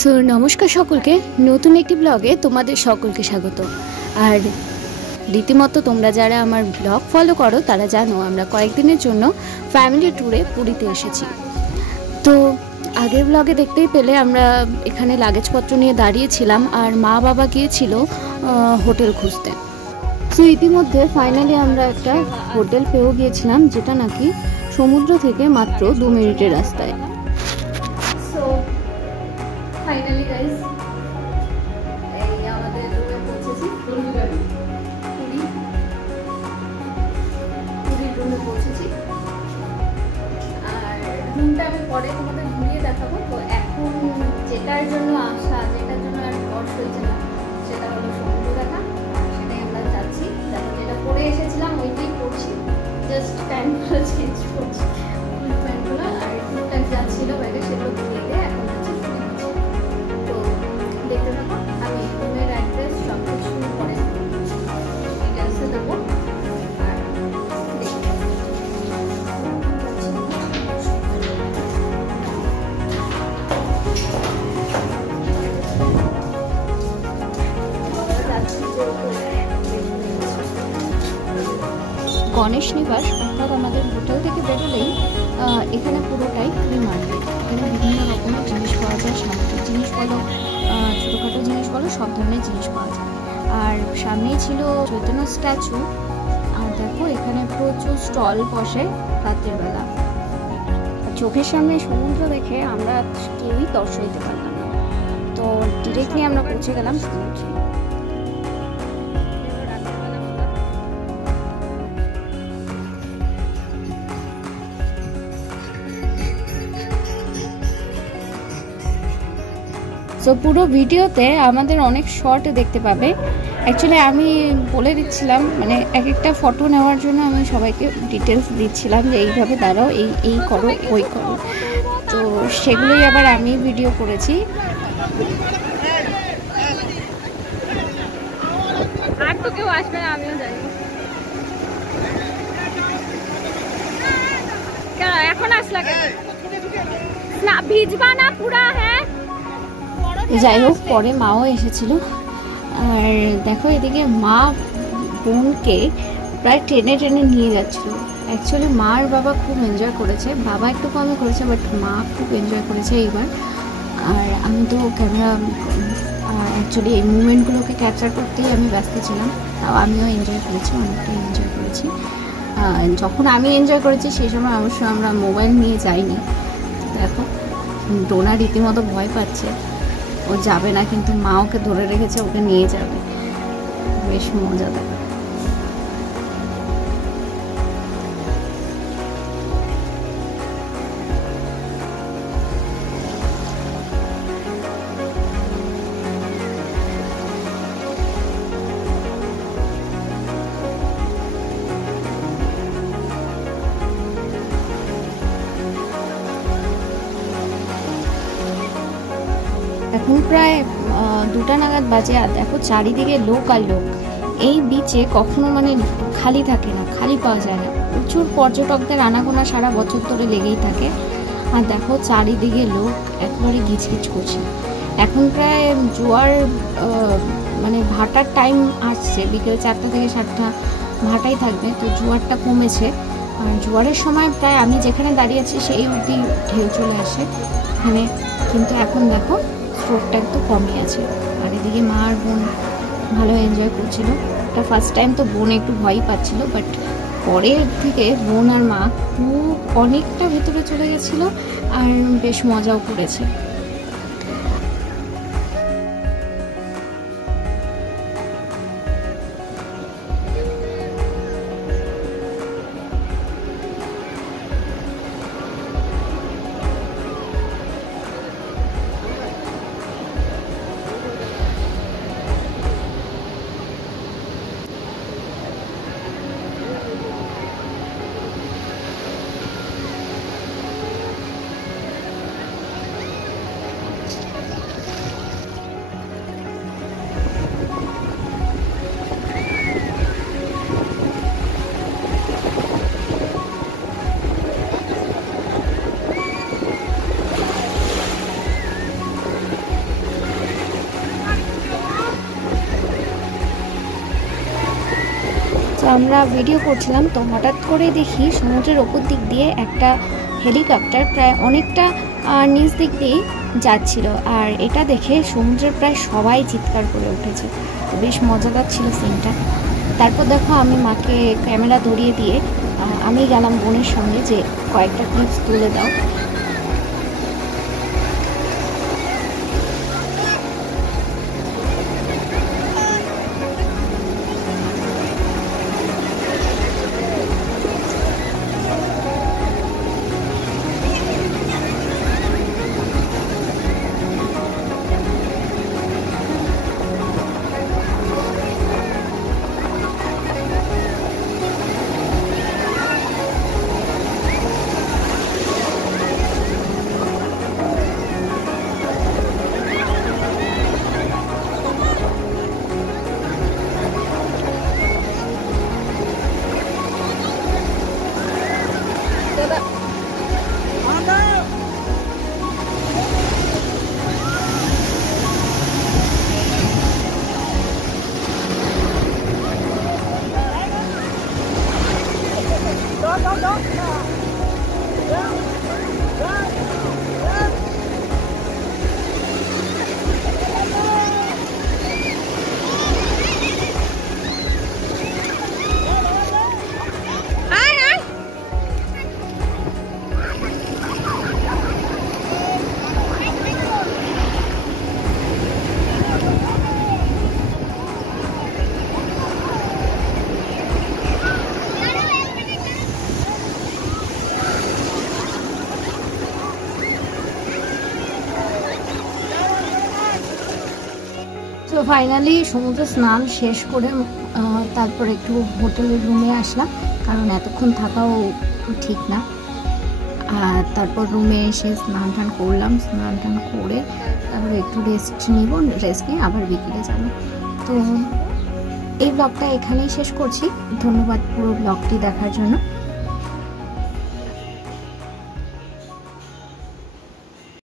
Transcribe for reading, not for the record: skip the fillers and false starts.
So নমস্কার সকলকে, নতুন একটি ব্লগে তোমাদের সকলকে স্বাগত। আর রীতিমতো তোমরা যারা আমার ব্লগ ফলো করো তারা জানো আমরা কয়েকদিনের জন্য ফ্যামিলি ট্যুরে পুরীতে এসেছি। তো আগের ব্লগে দেখতেই পেলে আমরা এখানে লাগেজপত্র নিয়ে দাঁড়িয়েছিলাম আর মা বাবা গিয়েছিল হোটেল খুঁজতে। তো ইতিমধ্যে ফাইনালি আমরা একটা হোটেল পেয়েও গিয়েছিলাম, যেটা নাকি সমুদ্র থেকে মাত্র 2 মিনিটের রাস্তায়। সো ফাইনালি গাইস এই আমাদের রুমে পৌঁছেছি। পুরীর রুমে পৌঁছেছি আর রুমটা আমি পরে তোমাদের ঘুরিয়ে দেখাবো। তো এখন যেটার জন্য আসা, যেটার জন্য আর বর্ষ হয়েছে না, সেটা হলো সমুদ্র দেখা। সেটাই আমরা যাচ্ছি। দেখো যেটা পরে এসেছিলাম ওইটাই পড়ছি, জাস্ট প্যান্টগুলো চেঞ্জ করছি, ফুল প্যান্টগুলো আর টুকটাক যাচ্ছিলো ব্যাগে সেগুলো ঘুরিয়ে দিয়ে এখন যাচ্ছি। তো দেখতে থাকো, আমি রুমের অ্যাড্রেস সব কিছু পরে ডিটেলসে দেবো। আর গণেশ নিবাস অর্থাৎ আমাদের হোটেল থেকে বেরোলেই এখানে পুরোটাই ফ্রি মার্কেট। এখানে বিভিন্ন রকমের জিনিস পাওয়া যায়, সামগ্রিক জিনিস বলো, ছোটোখাটো জিনিস বলো, সব ধরনের জিনিস পাওয়া যায়। আর সামনেই ছিল চৈতন্য স্ট্যাচু। আর দেখো এখানে প্রচুর স্টল বসে রাতের বেলা। চোখের সামনে সমুদ্র দেখে আমরা কেউই তর সইতে পারলাম না। তো ডিরেক্টলি আমরা পৌঁছে গেলাম সমুদ্রে। তো পুরো ভিডিওতে আমাদের অনেক শর্ট দেখতে পাবে। অ্যাকচুয়ালি আমি বলে দিচ্ছিলাম, মানে এক একটা ফটো নেওয়ার জন্য আমি সবাইকে ডিটেলস দিচ্ছিলাম যে এইভাবে দাঁড়াও, এই করো, ওই করো। তো সেগুলোই আবার আমি ভিডিও করেছি। আর তো কেউ আসবে না, আমিও জানি। এখন আসলা কেন? না ভিজবা না পুরা। হ্যাঁ যাই হোক, পরে মাও এসেছিল। আর দেখো এদিকে মা বোনকে প্রায় টেনে টেনে নিয়ে যাচ্ছিল। অ্যাকচুয়ালি মা আর বাবা খুব এনজয় করেছে, বাবা একটু কমই করেছে, বাট মা খুব এনজয় করেছে এইবার। আর আমি তো ক্যামেরা অ্যাকচুয়ালি এই মুভমেন্টগুলোকে ক্যাপচার করতেই আমি ব্যস্ত ছিলাম। তাও আমিও এনজয় করেছি, অনেকটাই এনজয় করেছি। যখন আমি এনজয় করেছি সেই সময় অবশ্যই আমরা মোবাইল নিয়ে যাইনি। দেখো ডোনা রীতিমতো ভয় পাচ্ছে, ও যাবে না, কিন্তু মা ওকে ধরে রেখেছে, ওকে নিয়ে যাবে। বেশ মজাদার। এখন প্রায় 2টা নাগাদ বাজে আর দেখো চারিদিকে লোক আর লোক। এই বিচে কখনো মানে খালি থাকে না, খালি পাওয়া যায় না। প্রচুর পর্যটকদের আনাগোনা সারা বছর ধরে লেগেই থাকে। আর দেখো চারিদিকে লোক একেবারে গিজগিজ করছে। এখন প্রায় জোয়ার মানে ভাটার টাইম আসছে, বিকেল 4টা থেকে 7টা ভাটাই থাকবে। তো জোয়ারটা কমেছে। আর জোয়ারের সময় প্রায় আমি যেখানে দাঁড়িয়ে আছি সেই অবধি ঢেউ চলে আসে এখানে, কিন্তু এখন দেখো স্রোতটা একটু কমই আছে। আর এদিকে মা আর বোন ভালো এনজয় করছিল। এটা ফার্স্ট টাইম, তো বোন একটু ভয়ই পাচ্ছিল, বাট পরের থেকে বোন আর মা খুব অনেকটা ভেতরে চলে গেছিলো আর বেশ মজাও করেছে। আমরা ভিডিও করছিলাম, তো হঠাৎ করে দেখি সমুদ্রের ওপর দিক দিয়ে একটা হেলিকপ্টার প্রায় অনেকটা নিচ দিক দিয়ে যাচ্ছিল, আর এটা দেখে সমুদ্রের প্রায় সবাই চিৎকার করে উঠেছে। বেশ মজাদার ছিল সিনটা। তারপর দেখো আমি মাকে ক্যামেরা ধরিয়ে দিয়ে আমি গেলাম বোনের সঙ্গে যে কয়েকটা ক্লিপস তুলে দাও। তো ফাইনালি সমুদ্র স্নান শেষ করে তারপর একটু হোটেলের রুমে আসলাম, কারণ এতক্ষণ থাকাও ঠিক না। আর তারপর রুমে এসে স্নান টান করলাম, স্নান টান করে তারপর একটু রেস্ট নিব, রেস্ট নিয়ে আবার বিকেলে যাব। তো এই ব্লগটা এখানেই শেষ করছি। ধন্যবাদ পুরো ব্লগটি দেখার জন্য।